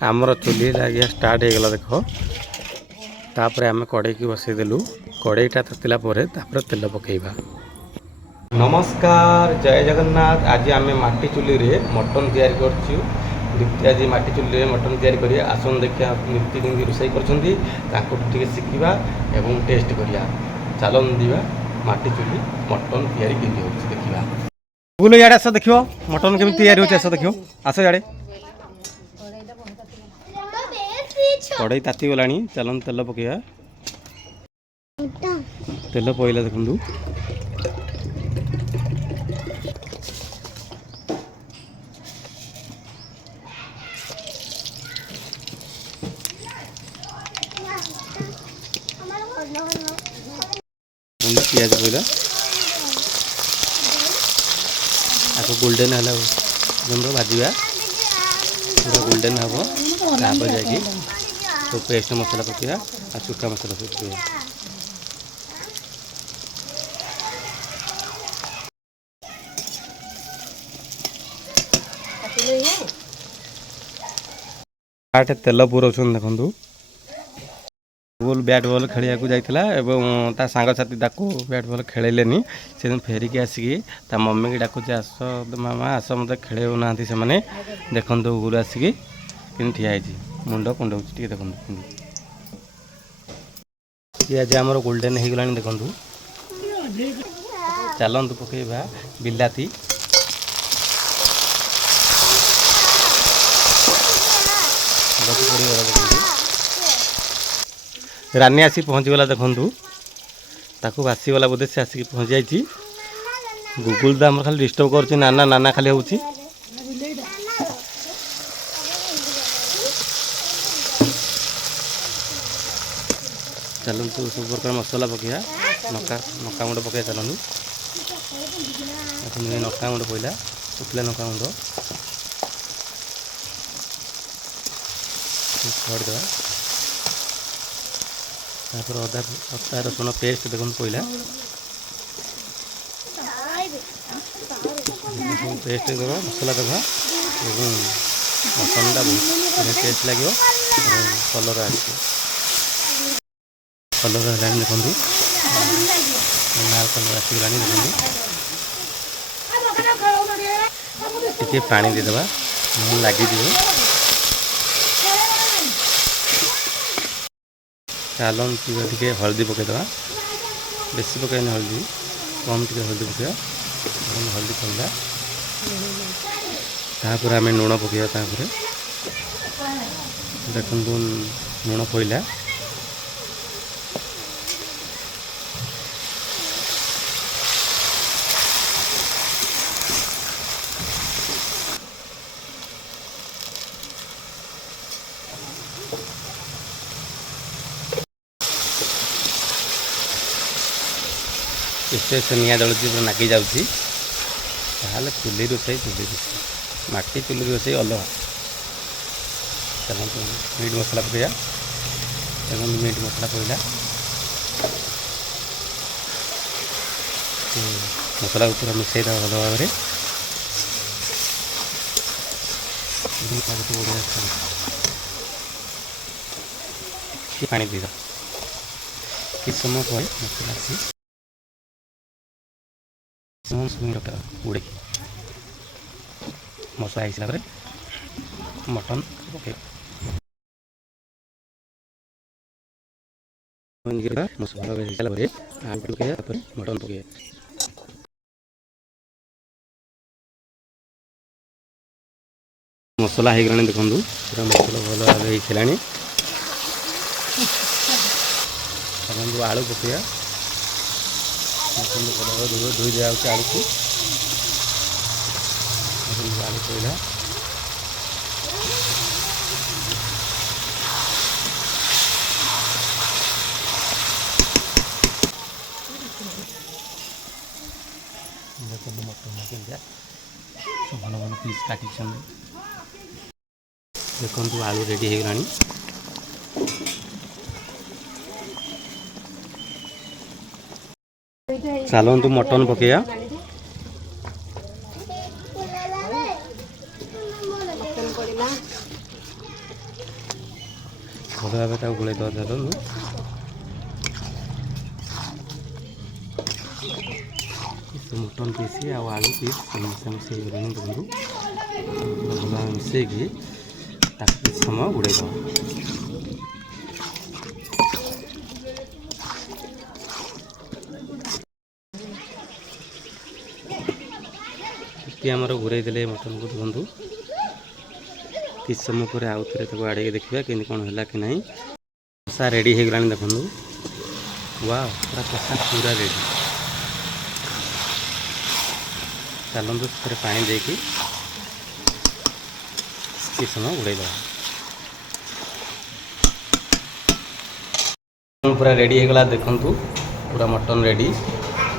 आमर चुली लगे स्टार्ट हो गला देख तापर आम कड़े की बसईदेलु कड़ईटा तातिला तेल पकेबा। नमस्कार जय जगन्नाथ। आज आम माटी चुली रे मटन तैयारी करछु। दीप्ति आज माटी चुली रे मटन तैयारी करिए। आसन देखिया नीति केमती रोषे कर शिखा एवं टेस्ट करिया। चलन दिवा माटी चुली मटन तैयारी केमती होछि देखिबा। बुलो याडे आस देखियो मटन केमती तैयारी होछि आस देखियो आस याडे। कड़ई ताती गलानी चलन तेल पकेया। तेल पईला देखंतु पियाज पईला आपको गोल्डन है भाजवा पूरा गोल्डन हम तापर जाकि तो पेस्ट मसला पकड़ा और सुखा मसला पकड़ा। तेल पुराउछन देखंतु बॉल बैट बॉल खेलिया को जाइथिला एवं ता सांग साथी ताको बैट बॉल खेलेलेनी से फेरिकी आसिकी ता मम्मी की डाकुचे आस मामा आस मत खेलेउ नांती से माने देखंतु गुरु आसिकी किन ठिया आइछि मुंड कुंडौछि टिके देखंतु। ये आज हमर गोल्डन हे गलानी देखंतु चलंतु पकेबा बिलाती रानी आसी पहुँच गला देखंतु ताकू बासीगला बोधे से आसिक पहुँच जाइए। गूगल तो आम खाली डिस्टर्ब कर नाना नाना खाली हो चलतु सब प्रकार मसला पकड़ा नका नका गुंड पकड़ा चलतु नका गुंड पड़ा उठला नका गुंड छाड़देवा तापर अदा अदा रसुण पेस्ट देखो पड़ा पेस्ट देवा मसला देवा मटन बहुत टेस्ट लगे कलर आ कलर है देखो लाल कलर आसगला देखो टे पानी देदेवा लगे चालन टे हल्दी पकईदेवा बेसी पकईन हल्दी कम टे हल्दी पकड़ा हल्दी पड़ा तापर आम लुण पकड़ा देखु लुण पड़ा से निआ जलुची पूरा नागी जाऊँगी चुली रोषे माटी चुली रोषे अलग। चलते मीट मसला पकड़ा मीट मसला पड़ा मसला पूरा मिसई देवा भल भाव पानी दीदा किस समय पर मसला उड़े मसला हिसाब से मटन पके मसला मटन पके मसला हो गला देखु पूरा मसला भल भाव हो आलू पकड़ा धोई दिया आलू को आलू पड़ा मटन भल भल पीस काटी देखु आलू रेडी हो गलानी। चलतु मटन पकड़ा ଭଲ ଭାବେ ତାକୁ ଗୋଳେଇ ଦେବା। ଚାଲନ୍ତୁ ମଟନ୍ ପିସ୍ ଆଉ ଆଳୁ ପିସ୍ ମିଶାମିଶି ହେଇଗଲାଣି। ଦେଖନ୍ତୁ ଭଲ ଭାବେ ମିଶାଇକି ତାକୁ କିଛି ସମୟ ଘୋଡ଼େଇ ଦେବା। ଟିକେ ଆମର ଘୋଡ଼େଇ ଦେଲେ ମଟନ୍କୁ। ଦେଖନ୍ତୁ କିଛି ସମୟ ପରେ ଆଉ ଥରେ ତାକୁ ଆଡ଼େଇକି ଦେଖିବା କେମିତି କ'ଣ ହେଲା କି ନାହିଁ। କଷା ରେଡ଼ି ହେଇଗଲାଣି। ଦେଖନ୍ତୁ ୱାଓ, ପୁରା କଷା ପୁରା ରେଡ଼ି। ଚାଲନ୍ତୁ ସେଥିରେ ପାଣି ଦେଇକି କିଛି ସମୟ ଘୋଡ଼େଇ ଦେବା। ପୁରା ରେଡ଼ି ହେଇଗଲା। ଦେଖନ୍ତୁ ପୁରା ମଟନ୍ ରେଡ଼ି।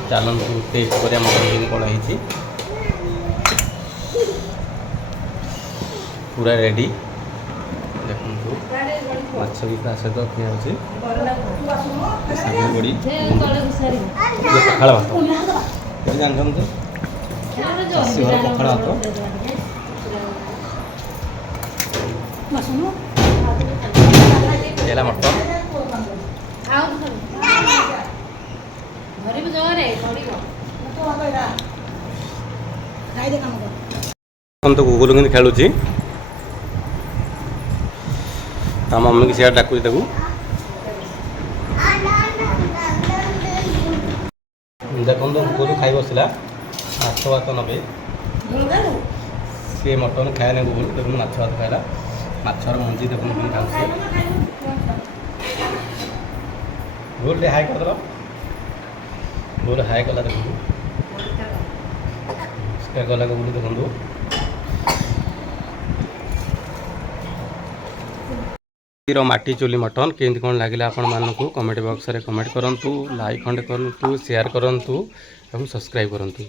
ଚାଲନ୍ତୁ ଟେଷ୍ଟ କରିବା ମଟନ୍ କେମିତି କ'ଣ ହେଇଛି। ପୁରା ରେଡ଼ି। ଦେଖନ୍ତୁ ମାଛ ବି ତା ସହିତ ଖିଆ ହେଉଛି। ଶାଗ ବଡ଼ି, ପଖାଳ ଭାତ ଏବେ ଜାଣିଛନ୍ତି ଚାଷୀ ଘର ପଖାଳ ଭାତ। ହେଲା ମଟନ୍। ଦେଖନ୍ତୁ ଗୁଗୁଲ କେମିତି ଖେଳୁଛି। ତା ମମ୍ମିକି ସିଆଡ଼େ ଡାକୁଛି ତାକୁ। ଦେଖନ୍ତୁ ଗୁଗୁଲ ଖାଇ ବସିଲା। ମାଛ ଭାତ ନେବେ। ସିଏ ମଟନ୍ ଖାଏନି ଗୁଗୁଲ। ଦେଖନ୍ତୁ ମାଛ ଭାତ ଖାଇଲା। ମାଛର ମଞ୍ଜି ଦେଖନ୍ତୁ କେମିତି ଖାଉଛି। ଗୁଗୁଲ ଟିକେ ହାଇ କରିଦେଲ। ଗୁଗୁଲ ହାଇ କଲା। ଦେଖନ୍ତୁ ସେ ଗଲା ଗୁଗୁଲ। ଦେଖନ୍ତୁ ମାଟି ଚୁଲି ମଟନ୍ କେମିତି କ'ଣ ଲାଗିଲା ଆପଣମାନଙ୍କୁ କମେଣ୍ଟ ବକ୍ସରେ କମେଣ୍ଟ କରନ୍ତୁ। ଲାଇକ୍ ଖଣ୍ଡେ କରନ୍ତୁ, ସେୟାର କରନ୍ତୁ ଏବଂ ସବସ୍କ୍ରାଇବ୍ କରନ୍ତୁ।